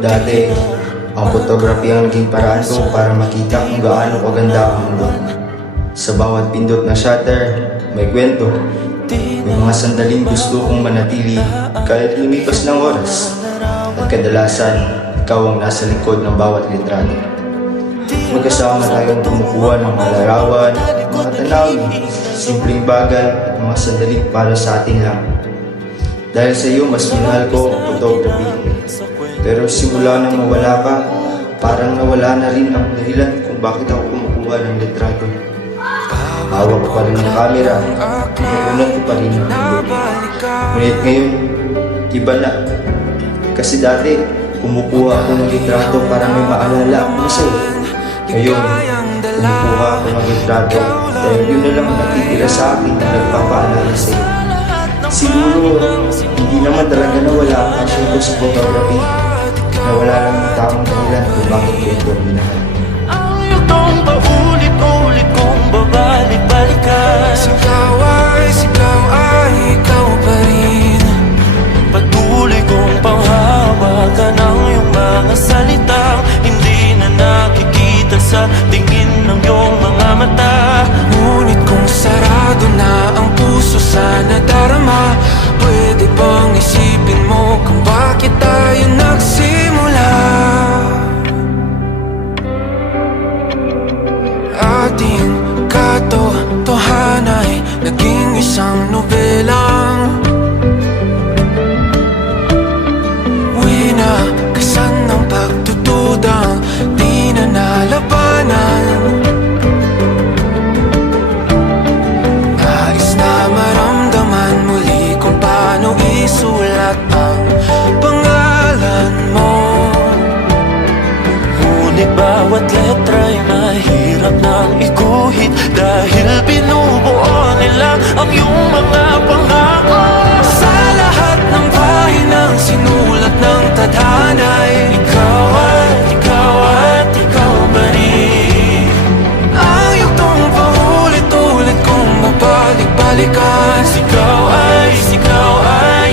Dati, ang photography ang naging paraan ko para makita kung gaano kaganda ang mundo. Sa bawat pindot na shutter, may kwento. May mga sandaling gusto kong manatili kahit lumipas ng oras. At kadalasan, ikaw ang nasa likod ng bawat litrato. Magkasama tayong kumukuha ng mga larawan, mga tanawin, simpleng bagay at mga sandaling para sa atin lang. Dahil sa iyo, mas minahal ko ang photography. Pero simula nang mawala ka, parang nawala na rin ang dahilan kung bakit ako kumukuha ng litrato. Hawak ko pa rin ang camera, inuunan ko pa rin ang mundo. Ngunit ngayon, iba na. Kasi dati, kumukuha ako ng litrato para may maalala ako sa'yo. Ngayon, kumukuha ako ng litrato dahil yun na lang ang natitira sa akin na nagpapaalala sa'yo. Siguro, hindi naman talaga nawala ang passion ko sa photography. Nawala lang ang tamang dahilan kung bakit ko ito minahal. Ang yutong paulit-ulit kong babalik-balikan. Sigaw ay ikaw pa rin. Patuloy kong panghawakan ang iyong mga salitang hindi na nakikita sa tingin ng iyong mga mata. Ngunit kung sarado na ang puso sa nadarama, pwede bang isipin mo kung bakit tayo nagsimula? Ating katotohanan ay naging isang nobelang winakasan ng pagtutudang di na nalabanan. Nais na maramdaman muli kung paano isulat ang pangalan mo. Ngunit bawat letra'y mahirap nang iguhit dahil binubuo nila ang iyong mga pangako. Sa lahat ng pahinang sinulat ng tadhana'y ikaw ikaw pa rin. Ang yugtong paulit-ulit kong mabalik-balikan. Sigaw ay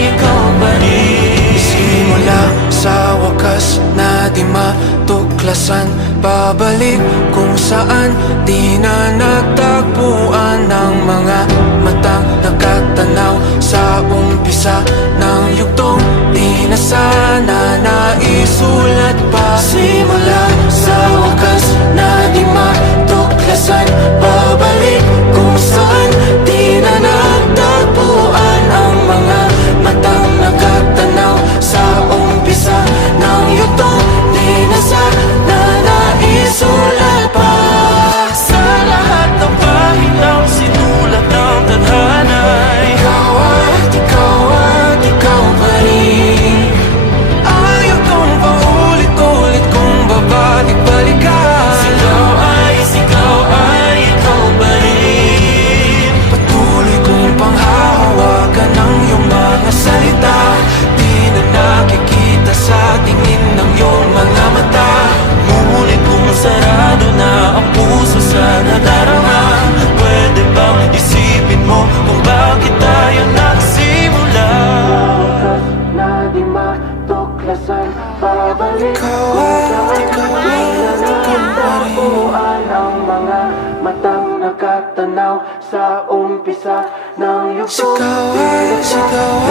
ikaw pa rin. Simula sa wakas na di matuklasan, pabalik kung saan di na nagtagpuan ng mga matang nakatanaw sa umpisa ng yugtong di na sana naisulat pa. Simula sa wakas na di matuklasan, pabalik kung saan di na nagtagpuan ang mga matang nakatanaw sa umpisa ng yugtong di na sana naisulat pa. Sa lahat ng pahinang sinulat ng tadhana, ikaw pa rin. Ayaw kong paulit-ulit kung babalik-balikan. Sigaw ay ikaw pa rin. Patuloy kong panghahawakan ang iyong mga salita. Di na nakikita sa tingin ng iyong mga mata. Ngunit kung sarado na ang puso sa nadarama, pwede bang isipin mo kung bakit tayo nagsimula? Na di matuklasan, pabalik ikaw ang mga matang nakatanaw sa umpisa ng yugtong. Sigaw